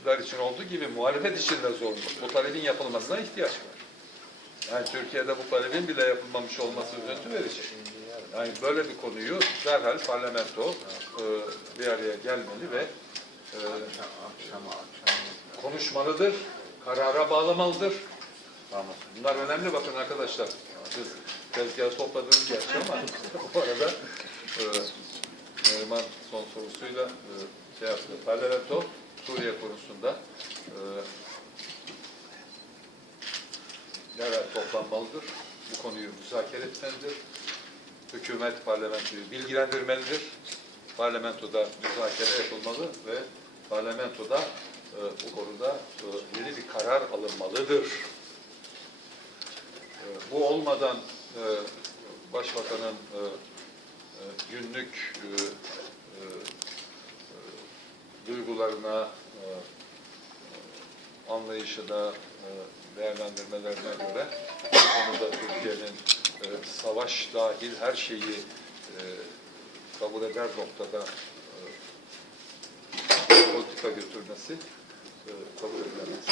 iktidar için olduğu gibi muhalefet için de zorunlu. Bu talebin yapılmasına ihtiyaç var. Yani Türkiye'de bu talebin bile yapılmamış olması üzüntü verici. Yani böyle bir konuyu derhal parlamento e, bir araya gelmeli ve e, konuşmalıdır, karara bağlamalıdır. Bunlar önemli bakın arkadaşlar. Siz tezgahı topladınız gerçi ama bu arada e, Neriman son sorusuyla e, şey yaptı. Parlamento Suriye konusunda e, derhal toplanmalıdır. Bu konuyu müzakere etmelidir. Hükümet parlamentoyu bilgilendirmelidir. Parlamentoda müzakere yapılmalı ve parlamentoda e, bu konuda e, yeni bir karar alınmalıdır. E, bu olmadan e, Başbakanın günlük duygularına, e, e, anlayışına, e, değerlendirmelerine göre bu konuda Türkiye'nin savaş dahil her şeyi kabul eder noktada politika götürmesi kabul edilemez.